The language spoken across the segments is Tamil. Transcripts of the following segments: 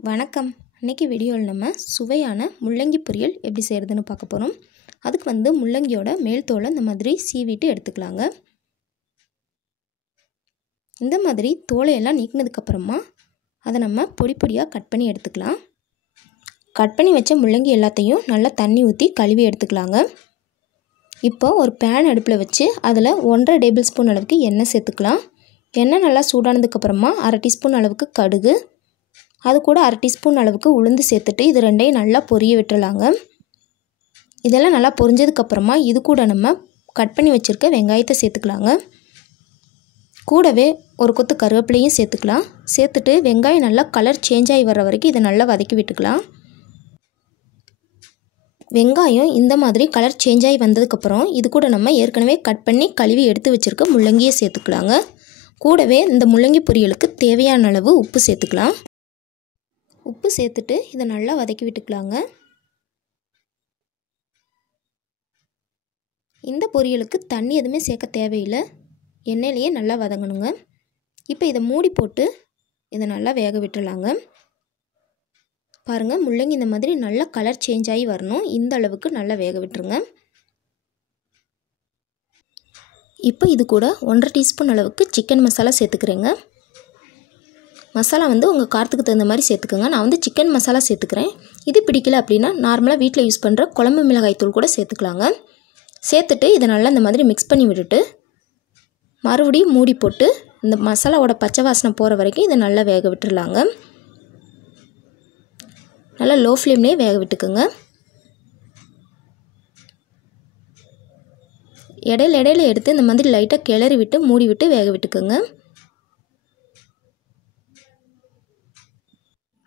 வணக்கம். இன்னைக்கு வீடியோவில் நம்ம சுவையான முள்ளங்கி பொரியல் எப்படி செய்கிறதுன்னு பார்க்க போகிறோம். அதுக்கு முள்ளங்கியோட மேல் தோலை இந்த மாதிரி சீவிட்டு எடுத்துக்கலாங்க. இந்த மாதிரி தோலையெல்லாம் நீக்கினதுக்கப்புறமா அதை நம்ம பொடி பொடியாக கட் பண்ணி எடுத்துக்கலாம். கட் பண்ணி வச்ச முள்ளங்கி எல்லாத்தையும் நல்லா தண்ணி ஊற்றி கழுவி எடுத்துக்கலாங்க. இப்போ ஒரு பேன் அடுப்பில் வச்சு அதில் 1.5 டேபிள் ஸ்பூன் அளவுக்கு எண்ணெய் சேர்த்துக்கலாம். எண்ணெய் நல்லா சூடானதுக்கப்புறமா 1/2 டீஸ்பூன் அளவுக்கு கடுகு, அது கூட 1/2 டீஸ்பூன் அளவுக்கு உளுந்து சேர்த்துட்டு இது ரெண்டையும் நல்லா பொரிய விட்டுறலாங்க. இதெல்லாம் நல்லா பொரிஞ்சதுக்கப்புறமா இது கூட நம்ம கட் பண்ணி வச்சுருக்க வெங்காயத்தை சேர்த்துக்கலாங்க. கூடவே ஒரு கொத்து கருவேப்பிலையும் சேர்த்துக்கலாம். சேர்த்துட்டு வெங்காயம் நல்லா கலர் சேஞ்ச் ஆகி வர்ற வரைக்கும் இதை நல்லா வதக்கி விட்டுக்கலாம். வெங்காயம் இந்த மாதிரி கலர் சேஞ்ச் ஆகி வந்ததுக்கப்புறம் இது கூட நம்ம ஏற்கனவே கட் பண்ணி கழுவி எடுத்து வச்சுருக்க முள்ளங்கியை சேர்த்துக்கலாங்க. கூடவே இந்த முள்ளங்கி பொரியலுக்கு தேவையான அளவு உப்பு சேர்த்துக்கலாம். உப்பு சேர்த்துட்டு இதை நல்லா வதக்கி விட்டுக்கலாங்க. இந்த பொரியலுக்கு தண்ணி எதுவுமே சேர்க்க தேவையில்லை, எண்ணெயிலேயே நல்லா வதங்கணுங்க. இப்போ இதை மூடி போட்டு இதை நல்லா வேக விட்டுறலாங்க. பாருங்கள், முள்ளங்கி இந்த மாதிரி நல்லா கலர் சேஞ்ச் ஆகி வரணும், இந்த அளவுக்கு நல்லா வேக விட்டுருங்க. இப்போ இது கூட 1.5 டீஸ்பூன் அளவுக்கு சிக்கன் மசாலா சேர்த்துக்கிறேங்க. மசாலா உங்கள் காரத்துக்கு தகுந்த மாதிரி சேர்த்துக்கோங்க. நான் சிக்கன் மசாலா சேர்த்துக்கிறேன். இது பிடிக்கல அப்படின்னா நார்மலாக வீட்டில் யூஸ் பண்ணுற குழம்பு மிளகாய் தூள் கூட சேர்த்துக்கலாங்க. சேர்த்துட்டு இதை நல்லா இந்த மாதிரி மிக்ஸ் பண்ணி விட்டுட்டு மறுபடியும் மூடி போட்டு இந்த மசாலாவோட பச்சை வாசனை போகிற வரைக்கும் இதை நல்லா வேக விட்டுடலாங்க. நல்லா லோ ஃப்ளேம்லேயே வேக விட்டுக்குங்க. இடையில எடுத்து இந்த மாதிரி லைட்டாக கிளறி விட்டு மூடி விட்டு வேக விட்டுக்குங்க.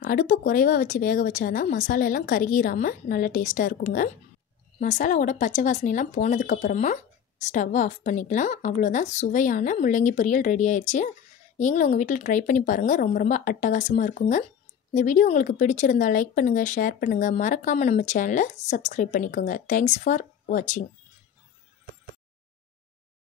அடுப்பை குறைவாக வச்சு வேக வச்சாதான் மசாலா எல்லாம் கருகிராமல் நல்லா டேஸ்ட்டாக இருக்குங்க. மசாலாவோட பச்சை வாசனையெல்லாம் போனதுக்கப்புறமா ஸ்டவ்வை ஆஃப் பண்ணிக்கலாம். அவ்வளோதான், சுவையான முள்ளங்கி பொரியல் ரெடி ஆயிடுச்சு. நீங்களும் உங்கள் வீட்டில் ட்ரை பண்ணி பாருங்கள், ரொம்ப அட்டகாசமாக இருக்குங்க. இந்த வீடியோ உங்களுக்கு பிடிச்சிருந்தால் லைக் பண்ணுங்கள், ஷேர் பண்ணுங்கள், மறக்காமல் நம்ம சேனலை சப்ஸ்கிரைப் பண்ணிக்கோங்க. தேங்க்ஸ் ஃபார் வாட்சிங்.